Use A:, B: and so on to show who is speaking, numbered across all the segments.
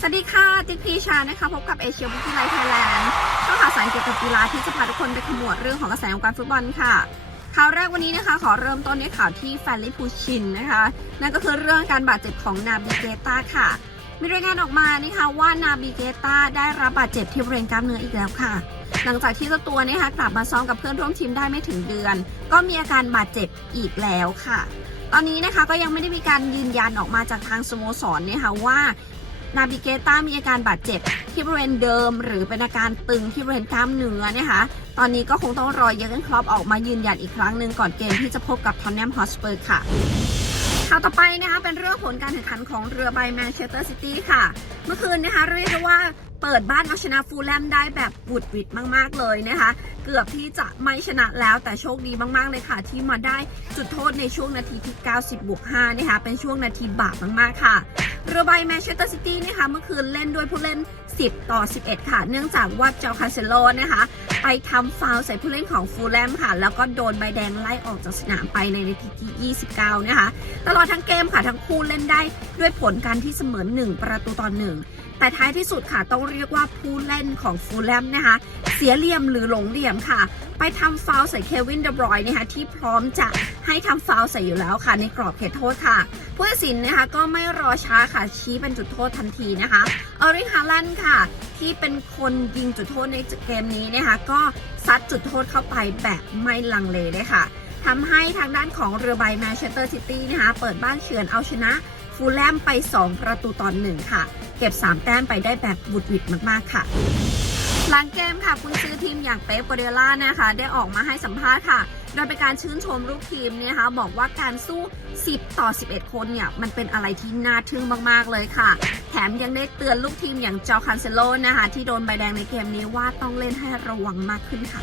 A: สวัสดีค่ะจิ๊ปพีชานะคะ พบกับเอเชียบุกีไลไทยแลนด์ก็ข่าวสารเกี่ยวกับกีฬาที่จะพาทุกคนไปขมวดเรื่องของกระแสวงการฟุตบอลค่ะ ข่าวแรกวันนี้นะคะ ขอเริ่มต้นด้วยข่าวที่แฟนลิพูชินนะคะ นั่นก็คือเรื่องการบาดเจ็บของนาบิเกต้าค่ะ มีรายงานออกมานะคะว่านาบิเกต้าได้รับบาดเจ็บที่บริเวณกล้ามเนื้ออีกแล้วค่ะ หลังจากที่เจ้าตัวนะคะกลับมาซ้อมกับเพื่อนร่วมทีมได้ไม่ถึงเดือน ก็มีอาการบาดเจ็บอีกแล้วค่ะ ตอนนี้นะคะก็ยังไม่ได้มีการยืนยันออกมาจากทางสโมสรนะคะว่า นาบิเกต้ามีอาการบาดเจ็บที่บริเวณเดิม หรือเป็นอาการตึงที่บริเวณกล้ามเนื้อนะคะตอนนี้ก็คงต้องรอเยอร์เกนคลอปออกมายืนยันอีกครั้งหนึ่งก่อนเกมที่จะพบกับทอนแนมฮอสเปอร์ค่ะข่าวต่อไปนะคะเป็นเรื่องผลการแข่งขันของเรือใบแมนเชสเตอร์ซิตี้ค่ะ เมื่อคืนนะคะเรียกได้ว่าเปิดบ้านเอาชนะฟูลแลมได้แบบบุดวิดมาก ๆ เลยนะคะ เกือบที่จะไม่ชนะแล้วแต่โชคดีมาก ๆ เลยค่ะ ที่มาได้จุดโทษในช่วงนาทีที่ 90บวก5นะคะเป็นช่วงนาทีบาปมาก ๆ ค่ะ เรือใบแมนเชสเตอร์ซิตี้นะคะเมื่อคืนเล่นด้วยผู้เล่น 10 ต่อ 11 ค่ะ เนื่องจากว่าเจ้าคาเซโลนะคะ ไปทำฟาวใส่ผู้เล่นของฟูลแลมค่ะ แล้วก็โดนใบแดงไล่ออกจากสนามไปในนาทีที่ 29 นะคะ ตลอดทั้งเกมค่ะ ทั้งคู่เล่นได้ด้วยผลการที่เสมอ1 ประตูต่อ 1 แต่ท้ายที่สุดค่ะต้องเรียกว่าผู้เล่นของฟูลแลมนะคะ เสียเหลี่ยมหรือหลงเหลี่ยมค่ะ ไปทำฟาวใส่เควินเดบรอยนะคะที่พร้อมจะให้ทำฟาวใส่อยู่แล้วค่ะ ในกรอบเขตโทษค่ะผู้ตัดสินนะคะก็ไม่รอช้าค่ะชี้เป็นจุดโทษทันทีนะคะเอริฮาลันด์ค่ะ ที่เป็นคนยิงจุดโทษในเกมนี้นะคะก็ซัดจุดโทษเข้าไปแบบไม่ลังเลเลยค่ะทำให้ทางด้านของเรือใบแมนเชสเตอร์ซิตี้นะคะเปิดบ้านเฉือนเอาชนะฟูลแลมไป 2 ประตูต่อหนึ่งค่ะ เก็บ 3 แต้มไปได้แบบบุดหวิดมาก ๆ ค่ะ หลังเกมค่ะคุณซื้อทีมอย่างเป๊ปกัวเดล่านะคะ ได้ออกมาให้สัมภาษณ์ค่ะ โดยเป็นการชื่นชมลูกทีมเนี่ยนะคะบอกว่าการสู้ 10 ต่อ 11 คนเนี่ย มันเป็นอะไรที่น่าทึ่งมาก ๆ เลยค่ะ แถมยังได้เตือนลูกทีมอย่างจอคันเซโลนะคะ ที่โดนใบแดงในเกมนี้ว่าต้องเล่นให้ระวังมากขึ้นค่ะ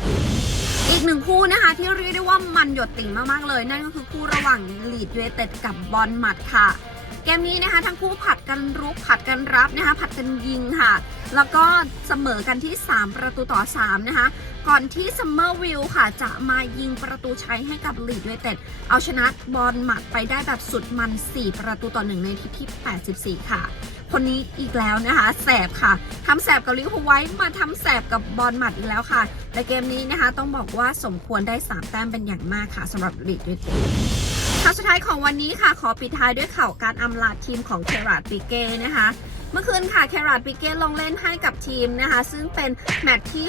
A: อีกหนึ่งคู่นะคะที่เรียกได้ว่ามันหยดติ่งมาก ๆ เลย นั่นก็คือคู่ระหว่างลีดเวเต็ดกับบอลมัดค่ะ เกมนี้นะคะทั้งคู่ผัดกันรุกผัดกันรับนะคะผัดกันยิงค่ะ แล้วก็เสมอกันที่ 3 ประตูต่อ 3 นะคะ ก่อนที่ซัมเมอร์วิลค่ะ จะมายิงประตูชัยให้กับลีดยูไนเต็ดเอาชนะบอลหมัดไปได้แบบสุดมัน 4 ประตูต่อ 1 ในที่ที่ 84 ค่ะ คนนี้อีกแล้วนะคะแสบค่ะทำแสบกับลิเวอร์พูลไว้มาทำแสบกับบอลหมัดอีกแล้วค่ะแต่เกมนี้นะคะต้องบอกว่าสมควรได้ 3 แต้มเป็นอย่างมากค่ะสำหรับลีดยูไนเต็ด ข่าวสุดท้ายของวันนี้ค่ะ ขอปิดท้ายด้วยข่าวการอำลาทีมของเคราดปิเก้นะคะ เมื่อคืนค่ะ เคราดปิเก้ลงเล่นให้กับทีมนะคะ ซึ่งเป็นแมตช์ที่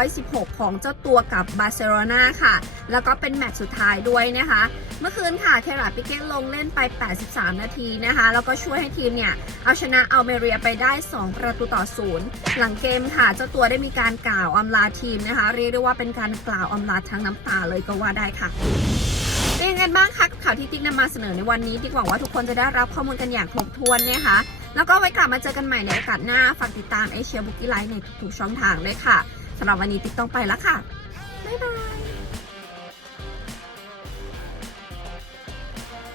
A: 616 ของเจ้าตัวกับบาร์เซโลนาค่ะ แล้วก็เป็นแมตช์สุดท้ายด้วยนะคะ เมื่อคืนค่ะ เคราดปิเก้ลงเล่นไป 83 นาทีนะคะ แล้วก็ช่วยให้ทีมเนี่ย เอาชนะอัลเมเรียไปได้ 2 ประตูต่อศูนย์หลังเกมค่ะ เจ้าตัวได้มีการกล่าวอำลาทีมนะคะ เรียกได้ว่าเป็นการกล่าวอำลาทั้งน้ำตาเลยก็ว่าได้ค่ะ ยังไงบ้างคะกับข่าวที่ติ๊กนำมาเสนอในวันนี้ติ๊กหวังว่าทุกคนจะได้รับข้อมูลกันอย่างครบถ้วนนะคะแล้วก็ไว้กลับมาเจอกันใหม่ในโอกาสหน้าฝากติดตามเอเชียบุ๊กี้ไลน์ในทุกๆช่องทางด้วยค่ะสำหรับวันนี้ติ๊กต้องไปแล้วค่ะบ๊ายบาย